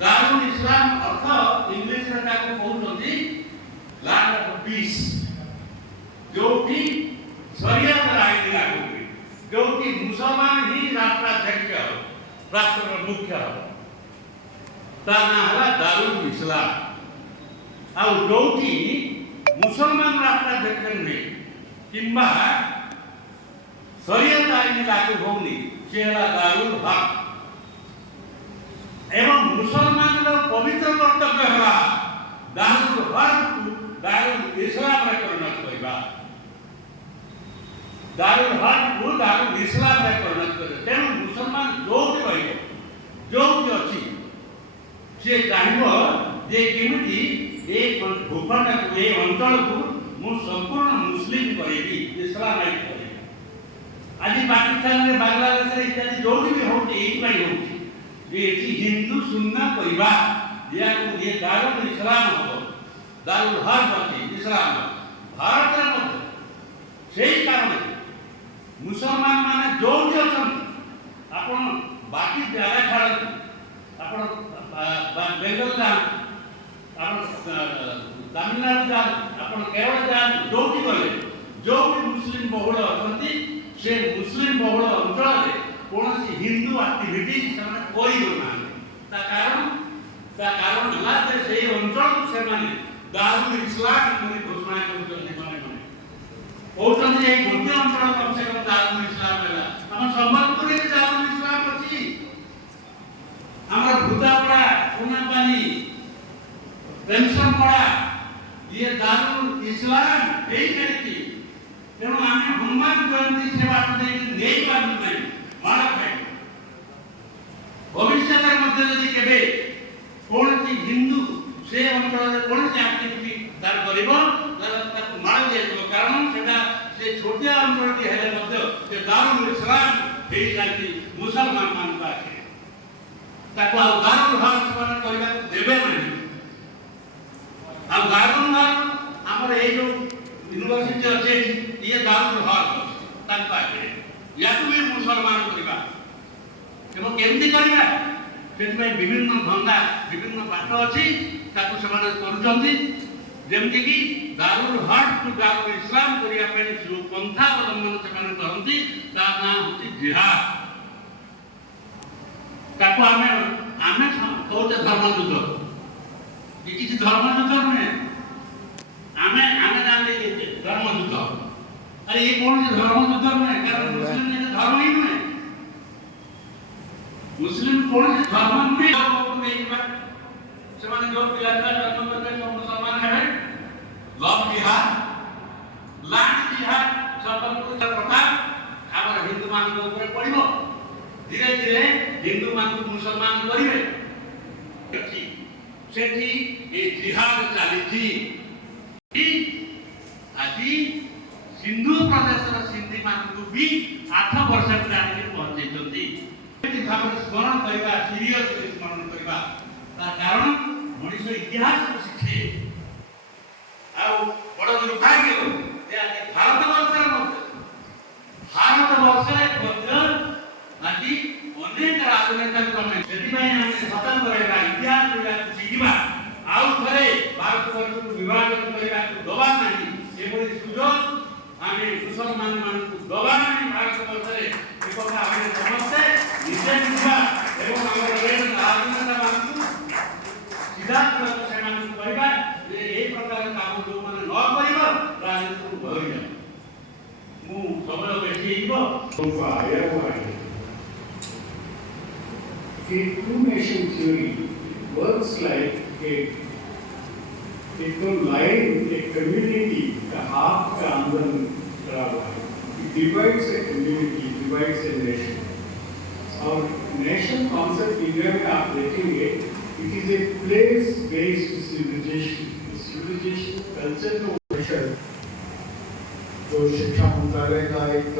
दारुल इस्लाम अर्थ English रे ताको कहउछंती land of peace, जो कि शरीयत आईन लागू हुए, जो कि मुसलमान ही राष्ट्राध्यक्ष हो, राष्ट्र मुख्य हो, ता ना हला दारुल इस्लाम। आ जो कि मुसलमान राष्ट्राध्यक्ष नहीं किंबा शरीयत आईन लागू होनी से हला दारुल हक। एवं मुसलमान पवित्र कर्तव्य है दारुल हक को दारुल इस्लाम रे परिणत करबा, दारुल हक को दारुल इस्लाम रे परिणत करे। तेणु मुसलमान जो भी रहिबो, जो भी अछि से चाहिबो जे केमिति एक भूखंड को ए अंचल को मु संपूर्ण मुस्लिम करेबी, इस्लामाइट करेबी। आज पाकिस्तान रे बांग्लादेश रे इत्यादि जो भी होती एई पई होती जे एठी हिंदू सुन्ना परिवार या को ये दारुल इस्लाम हो, दारुल हक अछि इस्लाम भारत रे मत सेही कारण मुसलमान माने जो भी अछन आपण बाकी जगह छाड़ आपण बेंगल जा, आपण तमिलनाडु जा, आपण केरल जा, जो भी गले जो भी मुस्लिम बहुल अछंती से मुस्लिम बहुल अंचल रे कोनसी हिंदू एक्टिविटी ସେମାନେ କରିଦଉନାହାନ୍ତି। ତା କାରଣ ହେଲା ଯେ ସେଇ ଅଞ୍ଚଳକୁ ସେମାନେ ଦାରୁଲ ଇସ୍ଲାମ ବୋଲି ଘୋଷଣା କରୁଛନ୍ତି। କହୁଛନ୍ତି ଯେ ଗୋଟିଏ ଅଞ୍ଚଳ କମ ସେ କମ ଦାରୁଲ ଇସ୍ଲାମ ହେଲା। ଆମ ସମ୍ବଲପୁରରେ ବି ଦାରୁଲ ଇସ୍ଲାମ ଅଛି, ଆମର ଭୂତାପଡ଼ା, ପୁନାପାଲି, ପେନସନପଡ଼ା ଇଏ ଦାରୁଲ ଇସ୍ଲାମ ଏଇ ଚାଲିଛି। ତେଣୁ ଆମେ ହनुମାନ ଜୟନ୍ତୀ ସେବା ନେଇପାରୁ ନାହିଁ ମାଳ ଖାଇ। भविष्य मध्य यदि केबे कोनसी हिंदू से अंचल कोनसी एक्टिविटी दार करिवो ताको मार दियो, कारण सेटा से छोटिया अंचल के हेले मध्य से दारुल इस्लाम हे जाति मुसलमान मान पाछे ताको दारुल हक मान करबा देबे नहीं। आ दारुल हक हमर ए जो यूनिवर्सिटी अछि ये दारुल हक ताक पाछे याकू भी मुसलमान करबा एवं केमती करबा से विभिन्न धंदा विभिन्न बाट अच्छी करुँच जमती कि दारुल हक टू दारुल इस्लाम करने जो पंथा अवलंबन से करती ता ना होती जिहाद। ताको आमे आमे कहते धर्मयुद्ध, ये किसी धर्मयुद्ध नुहे, आमे आमे जानते धर्मयुद्ध। अरे ये कौन सी धर्मयुद्ध नुहे, कारण मुस्लिम धर्म ही नुहे, मुस्लिम कौन से धर्म में नहीं बात से माने जो पिलाता जन्म करते सब मुसलमान है। लव जिहाद लैंड जिहाद संबंध प्रथा हमर हिंदू मान के ऊपर पड़िबो, धीरे धीरे हिंदू मान को मुसलमान करिवे। सेठी ए जिहाद चली थी आदि सिंधु प्रदेश रा सिंधी मान को भी 8 वर्ष जाने पहुंचे जल्दी स्मरण करवा सीरियसली स्मरण करवा कारण मनुष्य इतिहास को शिखे आ बड़ दुर्भाग्य भारत वर्ष आज अनेक राजनेता क्रमे से सतर्क रहा इतिहास को शिखा आउ थे भारत वर्ष को विभाजन करने को दबा नहीं ये सुजोग आम मुसलमान मान को दबा नहीं। भारत वर्ष समस्ते निजे निभा एवं राजनेता मान सीधा से कहवा ये प्रकार काम जो मैंने न कर राजनीति को भरी जाए समय बेटी The two-nation theory works like एक लाइन एक कम्युनिटी का हाथ का आंदोलन खड़ा हुआ है। It divides a community, divides a nation. और नेशन कॉन्सेप्ट इंडिया में आप देखेंगे it is a place-based civilization. Civilization culture का विषय जो शिक्षा मंत्रालय का एक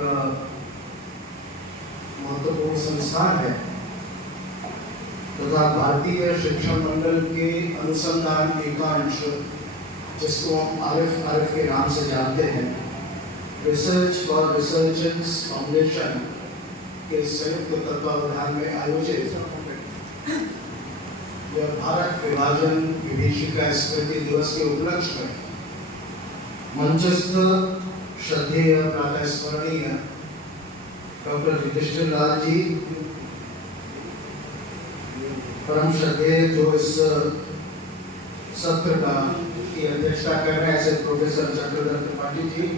महत्वपूर्ण संस्थान है तथा भारतीय शिक्षा मंडल के अनुसंधान एकांश जिसको हम आरएफ के नाम से जानते हैं, रिसर्च फॉर रिसर्चेंस फाउंडेशन के संयुक्त तत्वावधान में आयोजित भारत विभाजन विभीषिका स्मृति दिवस के उपलक्ष्य में मंचस्थ श्रद्धेय प्रातः स्मरणीय डॉक्टर युधिष्ठिर लाल जी, परम श्रद्धेय जो इस सत्र की अध्यक्षता कर रहे हैं ऐसे प्रोफेसर चक्रधर त्रिपाठी जी,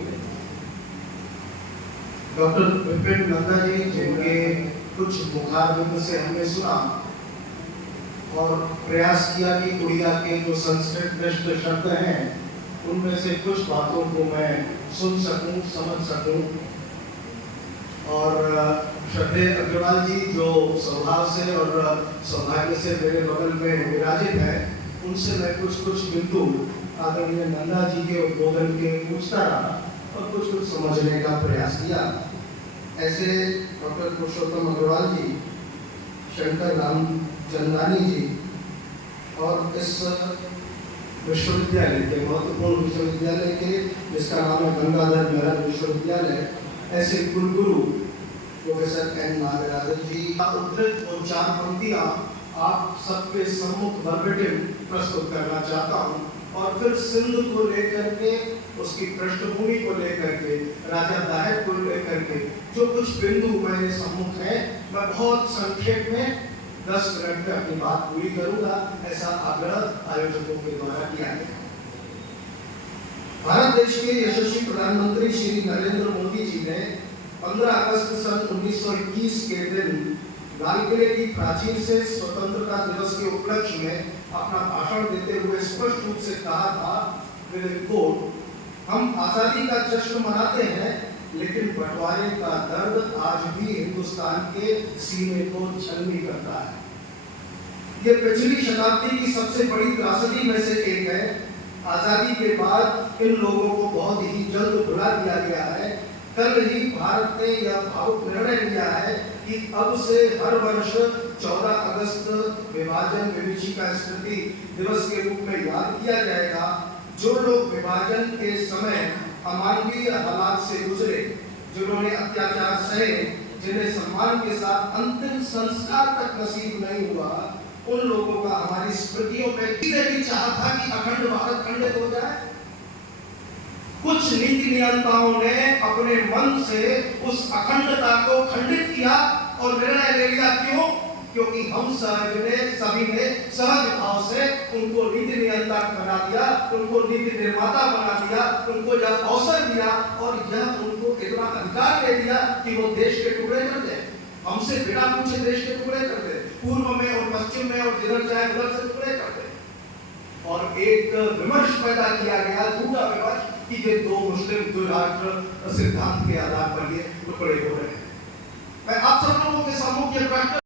डॉक्टर विपिन नंदा जी जिनके कुछ मुखारबिंद से हमने सुना और प्रयास किया कि उड़िया के जो संस्कृत शब्द हैं उनमें से कुछ बातों को मैं सुन सकूं, समझ सकूं। और श्रद्धेय अग्रवाल जी जो स्वभाव से और सौभाग्य से मेरे बगल में विराजित है, उनसे मैं कुछ बिंदु आदरणीय नंदा जी के उद्बोधन के पूछता रहा और कुछ समझने का प्रयास किया। ऐसे डॉक्टर पुरुषोत्तम अग्रवाल जी, शंकर राम चंदानी जी और इस विश्वविद्यालय के महत्वपूर्ण विश्वविद्यालय के जिसका नाम है गंगाधर मेहर विश्वविद्यालय, ऐसे कुलगुरु प्रोफेसर एन नागराजन जी का उद्धृत और चार पंक्तियां आप सबके सम्मुख वर्बेटिम प्रस्तुत करना चाहता हूं और फिर सिंध को लेकर के, उसकी पृष्ठभूमि को लेकर के, राजा दाहिर को लेकर के जो कुछ बिंदु मेरे सम्मुख है, मैं बहुत संक्षेप में 10 मिनट में अपनी बात पूरी करूंगा, ऐसा आग्रह आयोजकों के द्वारा किया गया। भारत देश के यशस्वी प्रधानमंत्री श्री नरेंद्र मोदी जी ने 15 अगस्त सन 1921 के दिन लाल किले की प्राचीर से स्वतंत्रता दिवस के उपलक्ष्य में अपना भाषण देते हुए स्पष्ट रूप से कहा था, हम आजादी का जश्न मनाते हैं लेकिन बंटवारे का दर्द आज भी हिंदुस्तान के सीने को छलनी करता है। ये पिछली शताब्दी की सबसे बड़ी त्रासदी में से एक है। आजादी के बाद इन लोगों को बहुत ही जल्द भुला दिया गया है। कल ही भारत ने यह भावुक निर्णय लिया है कि अब से हर वर्ष 14 अगस्त विभाजन विभीषिका स्मृति दिवस के रूप में याद किया जाएगा। जो लोग विभाजन के समय अमानवीय हालात से गुजरे, जिन्होंने अत्याचार सहे, जिन्हें सम्मान के साथ अंतिम संस्कार तक नसीब नहीं हुआ, उन लोगों का हमारी स्मृतियों में किसी भी चाह था कि अखंड भारत खंडित हो जाए। कुछ नीति नियंताओं ने अपने मन से उस अखंडता को खंडित किया और निर्णय ले लिया। क्यों? क्योंकि हम सभी ने सहज भाव से उनको नीति नियंता बना दिया, उनको नीति निर्माता बना दिया, उनको यह अवसर दिया और यह उनको इतना अधिकार दे दिया कि वो देश के टुकड़े कर दे, हमसे बिना पूछे देश के टुकड़े कर दे, पूर्व में और पश्चिम में और जिधर चाहे उधर से टुकड़े कर दे। और एक विमर्श पैदा किया गया, झूठा विमर्श, कि ये दो मुस्लिम द्विराष्ट्र सिद्धांत के आधार पर ये टुकड़े हो रहे हैं। मैं आप सब लोगों के सम्मुख ये प्रश्न